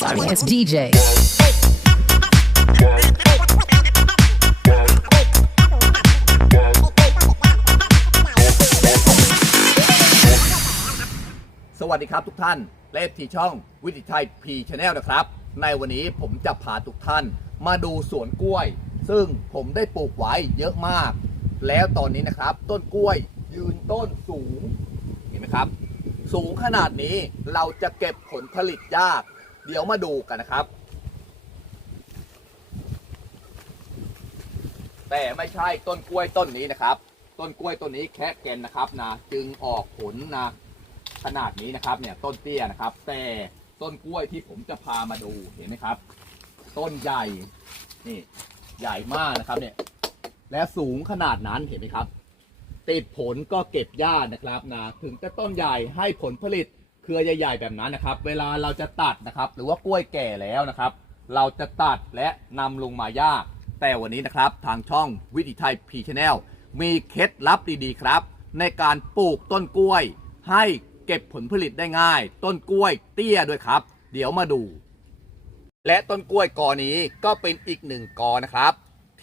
Science DJ. สวัสดีครับทุกท่านและที่ช่องวิถีไทยพีชแนลนะครับ ในวันนี้ผมจะพาทุกท่านมาดูสวนกล้วย ซึ่งผมได้ปลูกไว้เยอะมาก แล้วตอนนี้นะครับ ต้นกล้วยยืนต้นสูง เห็นไหมครับ สูงขนาดนี้เราจะเก็บผลผลิตยาก เดี๋ยวมาดูกันนะครับ แต่ไม่ใช่ต้นกล้วยต้นนี้นะครับ ต้นกล้วยต้นนี้แค่แกนนะครับนะจึงออกผลนะขนาดนี้นะครับเนี่ยต้นเตี้ยนะครับ แต่ต้นกล้วยที่ผมจะพามาดูเห็นไหมครับ ต้นใหญ่นี่ใหญ่มากนะครับเนี่ยและสูงขนาดนั้นเห็นไหมครับ ติดผลก็เก็บยานะครับนะถึงจะต้นใหญ่ให้ผลผลิต เครือใหญ่ๆแบบนั้นนะครับ เวลาเราจะตัดนะครับ หรือว่ากล้วยแก่แล้วนะครับ เราจะตัดและนำลงมาย่าแต่วันนี้นะครับทางช่องวิถีไทยพีชแนลมีเคล็ดลับดีๆครับ ในการปลูกต้นกล้วย ให้เก็บผลผลิตได้ง่าย ต้นกล้วยเตี้ยด้วยครับ เดี๋ยวมาดู และต้นกล้วยกอนี้ก็เป็นอีกหนึ่งกอนะครับ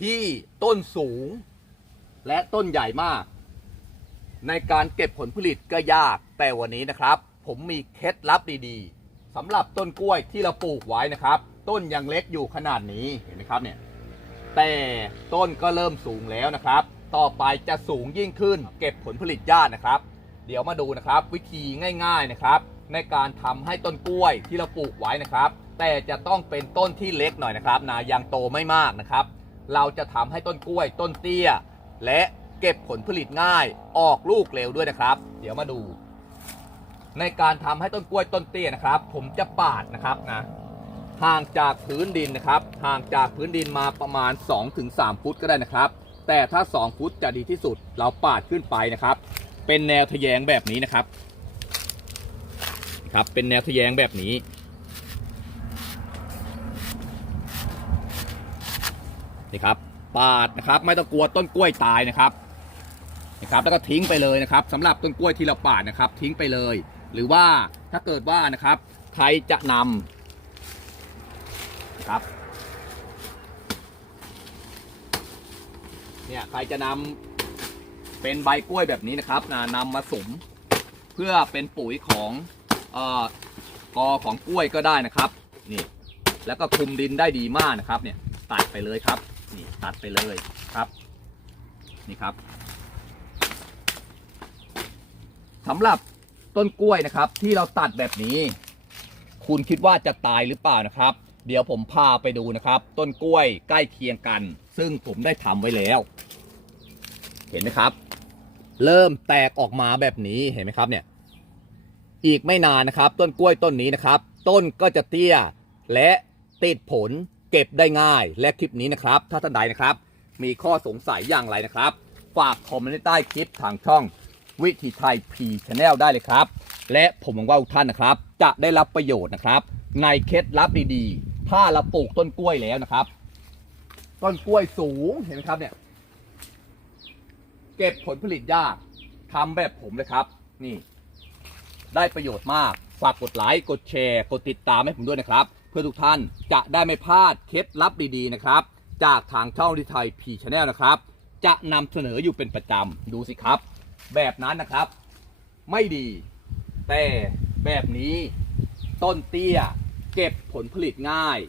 ที่ต้นสูง และต้นใหญ่มาก ในการเก็บผลผลิตก็ยากแต่วันนี้นะครับ ผมมีเคล็ดลับดีๆสำหรับต้นกล้วยที่เราปลูกไว้นะครับ ต้นยังเล็กอยู่ขนาดนี้เห็นไหมครับเนี่ยแต่ต้นก็เริ่มสูงแล้วนะครับ ต่อไปจะสูงยิ่งขึ้น เก็บผลผลิตยากนะครับ เดี๋ยวมาดูนะครับ วิธีง่าย ๆนะครับ ในการทำให้ต้นกล้วยที่เราปลูกไว้นะครับ แต่จะต้องเป็นต้นที่เล็กหน่อยนะครับนะยังโตไม่มากนะครับ เราจะทำให้ต้นกล้วยต้นเตี้ย และเก็บผลผลิตง่ายออกลูกเร็วด้วยนะครับ เดี๋ยวมาดู ในการทำให้ต้นกล้วยต้นเตี้ยนะครับ ผมจะปาดนะครับนะห่างจากพื้นดินนะครับ ห่างจากพื้นดินมาประมาณ 2-3 ฟุตก็ได้นะครับ แต่ถ้า 2 ฟุตจะดีที่สุด เราปาดขึ้นไปนะครับ เป็นแนวทะแยงแบบนี้นะครับครับเป็นแนวทะแยงแบบนี้นี่ครับปาดนะครับ ไม่ต้องกลัวต้นกล้วยตายนะครับนะครับ แล้วก็ทิ้งไปเลยนะครับสำหรับต้นกล้วยที่เราปาดนะครับ ทิ้งไปเลย หรือว่าถ้าเกิดว่านะครับใครจะนำครับเนี่ยใครจะนำเป็นใบกล้วยแบบนี้นะครับนำมาสมเพื่อเป็นปุ๋ยของเอ่อกอของกล้วยก็ได้นะครับนี่แล้วก็คลุมดินได้ดีมากนะครับเนี่ยตัดไปเลยครับนี่ตัดไปเลยครับนี่ครับสำหรับ ต้นกล้วยนะครับ ที่เราตัดแบบนี้ คุณคิดว่าจะตายหรือเปล่านะครับ เดี๋ยวผมพาไปดูนะครับ ต้นกล้วยใกล้เคียงกัน ซึ่งผมได้ทำไว้แล้ว เห็นไหมครับ เริ่มแตกออกมาแบบนี้เห็นไหมครับเนี่ย อีกไม่นานนะครับ ต้นกล้วยต้นนี้นะครับ ต้นก็จะเตี้ยและติดผลเก็บได้ง่าย และคลิปนี้นะครับ ถ้าท่านใดนะครับ มีข้อสงสัยอย่างไรนะครับ ฝากคอมเมนต์ใต้คลิปทางช่อง วิถีไทยพีชแนลได้เลยครับ และผมหวังว่าทุกท่านนะครับ จะได้รับประโยชน์นะครับ ในเคล็ดลับดีๆ ถ้าเราปลูกต้นกล้วยแล้วนะครับ ต้นกล้วยสูงเห็นไหมครับเนี่ย เก็บผลผลิตยากทำแบบผมเลยครับ นี่ ได้ประโยชน์มากฝากกดไลค์กดแชร์ กดติดตามให้ผมด้วยนะครับ เพื่อทุกท่านจะได้ไม่พลาดเคล็ดลับดีๆนะครับ จากทางช่องดิไทยพีชแนลนะครับ จะนำเสนออยู่เป็นประจำดูสิครับ แบบนั้นนะครับ ไม่ดี แต่แบบนี้ต้นเตี้ยเก็บผลผลิตง่าย